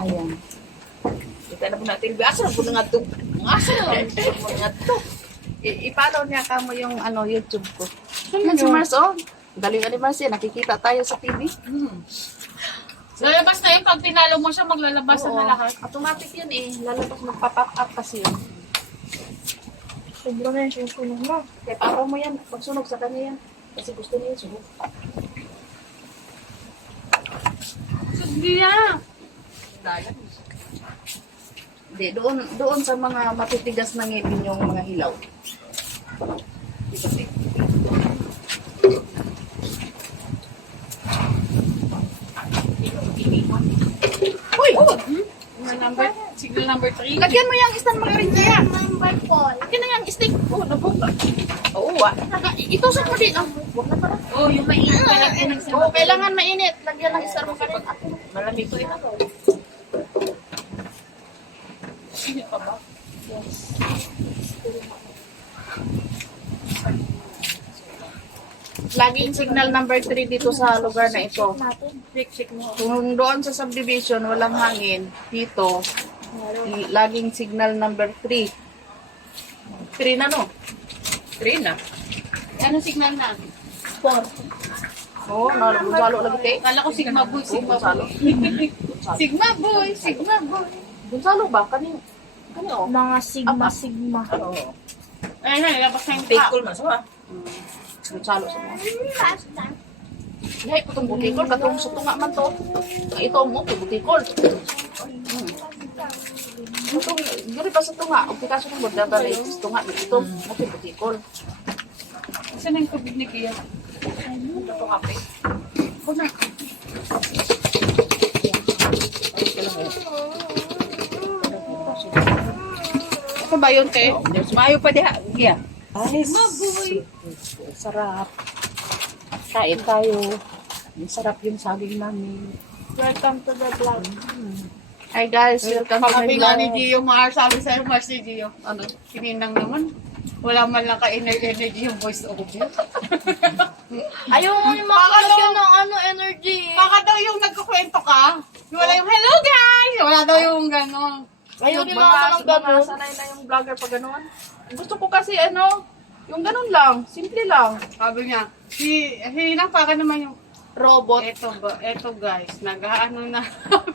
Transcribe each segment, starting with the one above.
Ayan. Kita na po natin. Asa na po na nga ito? Asa na po na nga ito? I- I-follow niya ka mo yung ano, YouTube ko. Yan si Mars, oh. Galing ni Mars yan. Nakikita tayo sa TV. Lalabas na yun. Pag pinalo mo siya, maglalabas Oo. na lahat. Automatic yun eh. Lalabas magpa-pop up kasi yun. Sobrang na yung sunog mo. Kaya paraw mo yan. Magsunog sa kanya yan. Kasi gusto niya yung sunog. Hindi na. Hindi, doon, doon sa mga matitigas na ngipin yung mga hilaw. Uy! Signal number, signal number 3. Lagyan mo yung stand magaling kaya. Number 4. Lagyan na yung stick. Oh, nabunga. Oo, ah. Itusok mo din. Ah, huwag na pala. Oh, yung mainit lagyan ng Oo, kailangan mainit. Lagyan ng star magaling. Malamig ko ito. Sino pa ba? Laging signal number 3 dito sa lugar na ito. Kung doon sa subdivision, walang hangin, dito, laging signal number 3. 3 na no? 3 na. Ano signal na? Oo, oh, nalabusalo lagi kay. Kala ko Sigma Boy, Sigma. Boy. Sigma Boy, Sigma Boy. Gonzalo ba? Kanino? Kanino? Mga sigma, sigma. Oo. Ayun na, labas na yung call man sa Gonzalo sa mga. Yahay po itong butikol, katong sa tunga man to. Ito mo, ito butikol. Hmm. Itong, gari pa sa tunga, ang pikaso ng borda ba sa tunga, ito, mo ito butikol. Saan yung kubig ni Kia? Ito to kape. Ako ba yun, te? Mayo pa diha. Gia. Ay, Maboy. sarap. Kain tayo. Ang sarap yung saging namin. Welcome to the vlog. Hi guys, welcome to my nga ni vlog. Gio, Mars, sabi sa'yo, Mars ni Gio. Ano? Kininang naman. Wala man lang ka-energy yung voice over. Ayaw mo yung mga kalagyan ng ano, energy. Baka daw yung nagkukwento ka. Wala yung hello guys! Wala daw yung gano'n. Din Mga- mga ng ganun. sanay na yung vlogger pag gano'n. Gusto ko kasi ano, yung ganun lang, simple lang. Sabi niya, si, hinang pa ka naman yung Robot. Eto, ba, eto guys, nag-ano na.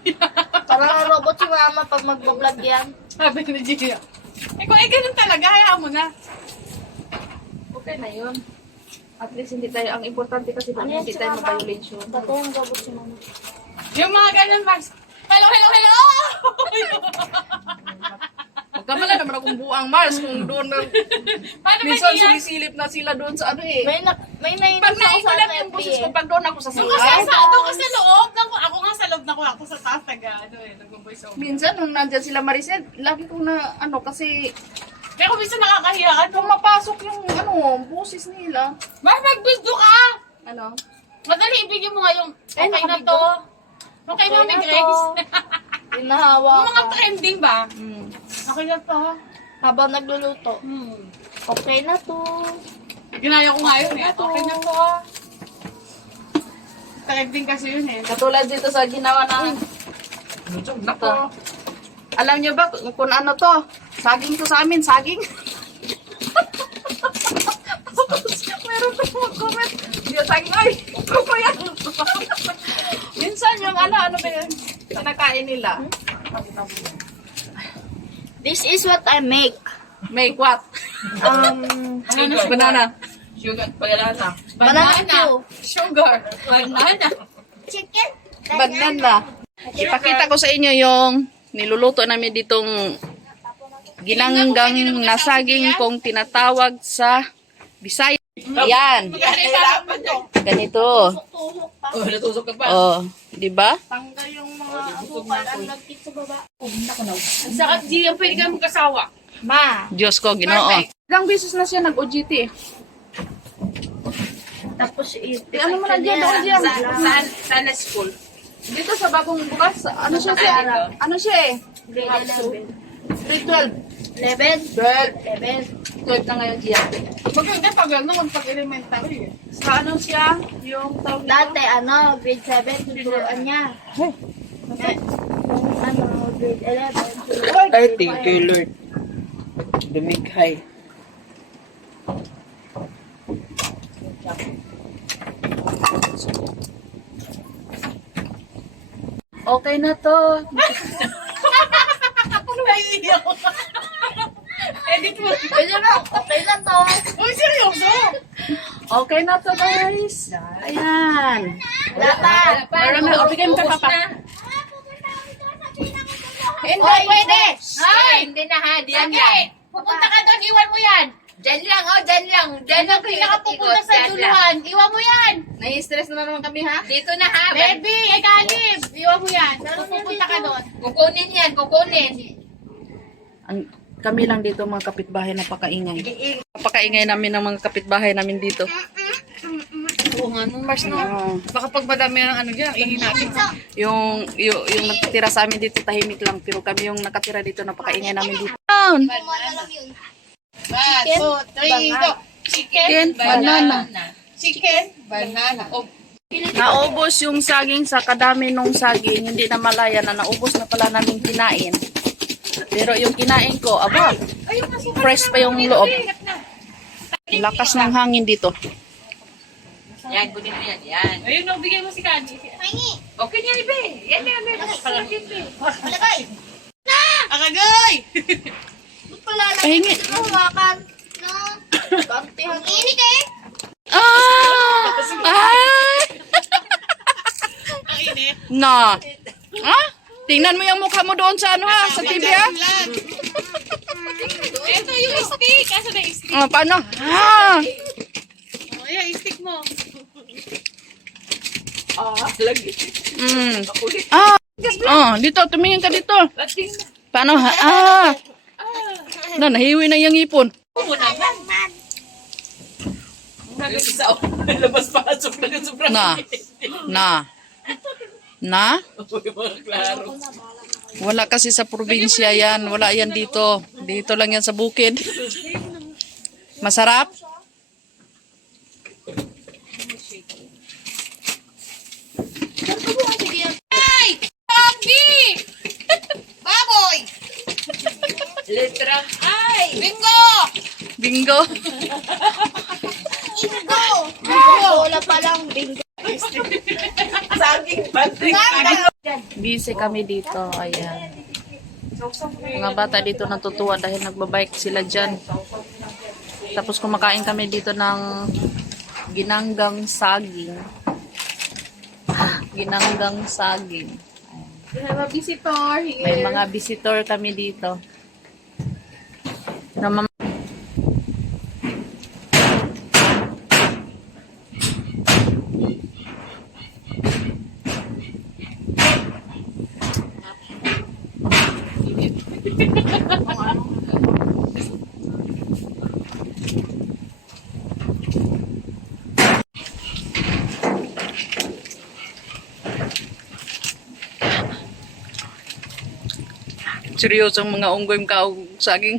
Parang robot si mama pag magbablog yan. Sabi ni Gio. Eh kung eh ganun talaga, hayaan mo na. Okay na yun. At least hindi tayo, ang importante kasi Ano yan hindi si tayo mama? ma-violation. Dati yung robot si mama. Yung mga ganun, Max. Hello, hello, hello! Magkamala naman akong buang Mars kung doon na, Paano ba minsan niya? sumisilip na sila doon sa ano eh. May na, may nainis Pag ako sa FB yung boses eh. ko, pag doon ako sa Doon ka sa, doon ka sa loob. Ng, ako nga sa loob na ko. Ako sa taas, taga, ano eh, nag-voice over. Minsan nung nandyan sila Maricel, lagi ko na ano kasi kung minsan nakakahiya ka, kung mapasok yung ano, boses nila. Mas magbildo ka! Ano? Madali, ibigay mo nga yung Ay, okay na to. Okay, Okay na ni na Grace. to. Hinahawa Yung mga ka. trending ba? Mm. Okay na to. Habang nagluluto. Hmm. Okay na to. Ginaya ko nga yun eh. Okay na to. Trending kasi yun eh. Katulad dito sa ginawa ng Nako. Alam niyo ba kung ano to? Saging to sa amin, saging. Ay, kuko yan. Minsan yung ano, ano ba yun? Kinakain nila. This is what I make. Make what? Um, Banana. Sugar. Banana. banana Q. Sugar. Banana. Chicken. Banana. Ipakita ko sa inyo yung niluluto namin ditong ginanggang na saging kung tinatawag sa Bisaya. Yan. Mahirapan to. Ganito. Oh, natusok ka pa. Oh, 'di ba? Tanggal yung mga asukal ang nagkit sa baba. Ang sakit, di yan pwede ka magkasawa. Ma. Diyos ko, Ginoo. Ilang beses na siya nag-OGT eh. Tapos i- Eh, ano mo na dyan, doon dyan. Saan? Saan na school? Dito sa bagong bukas, ano siya siya? Ano siya eh? Grade 11. Grade 12. 11? 12. 11. 12 na ngayon siya. Maganda pag ano, pag elementary eh. Sa ano siya? Yung tawag? Dati, ano, grade 7, tuturuan niya. Eh, ano grade 11. Ay, thank you, Lord. Dumighay. Okay na to. Ano ba iiyak ko? Edit mo. Pwede na, okay na to. Uy, seryoso? Okay na to, guys. Ayan. Wala pa. Meron na. O, bigyan mo kay Papa. Hindi, pwede. Ay, hindi na ha, diyan lang. pupunta ka doon, iwan mo yan. Diyan lang, oh, diyan lang. Diyan lang Hindi ka pupunta sa lang. duluhan, iwan mo yan. Nai-stress na naman kami, ha? Dito na ha. Baby, eh kalib, iwan mo yan. Pero pupunta ka doon. Kukunin yan, kukunin. Ang, kami lang dito mga kapitbahay na pakaingay. Pakaingay namin ng mga kapitbahay namin dito. Oo nga, nung Mars no. Oo. Baka pag madami ng ano dyan, ihin natin. yung, yung, yung nakatira sa amin dito tahimik lang pero kami yung nakatira dito napakaingay namin dito. One, two, three, go. Chicken, Chicken, banana. chicken, banana. Oh, Naubos yung saging sa kadami nung saging, hindi na malaya na naubos na pala namin kinain. Pero yung kinain ko, aba, fresh pa yung loob. Lakas ng hangin dito. Yan, kunin mo yan. Yan. ayun, no, bigay mo si Candy. Okay niya, Ibe. Yan, yan, yan. Malagay. Akagay! Ba't pala lang ito hawakan? No. Kantihan. Inig eh. Ah! Ay! Ang init. Na. Ha? Tingnan mo yung mukha mo doon sa ano ha, sa TV ha. Ito yung stick. Asa na yung stick? Ah, paano? Ah! Oh, yeah, yung stick mo. Mm. Ah! Oh, dito, tumingin ka dito. Paano ha? Ah! Na, nahiwi na yung ipon. Na sobrang Na. Na. Wala kasi sa probinsya yan. Wala yan dito. Dito lang yan sa bukid. Masarap? Ay! Pogi! Baboy! Letra. Bingo! Bingo. Bingo. Bola pa lang. Bingo. Busy kami dito. Ayan. Mga bata dito natutuwa dahil nagbabike sila dyan. Tapos kumakain kami dito ng ginanggang saging. Ginanggang saging. We have a visitor May mga visitor kami dito. Na Seryosong mga unggoy ka saging.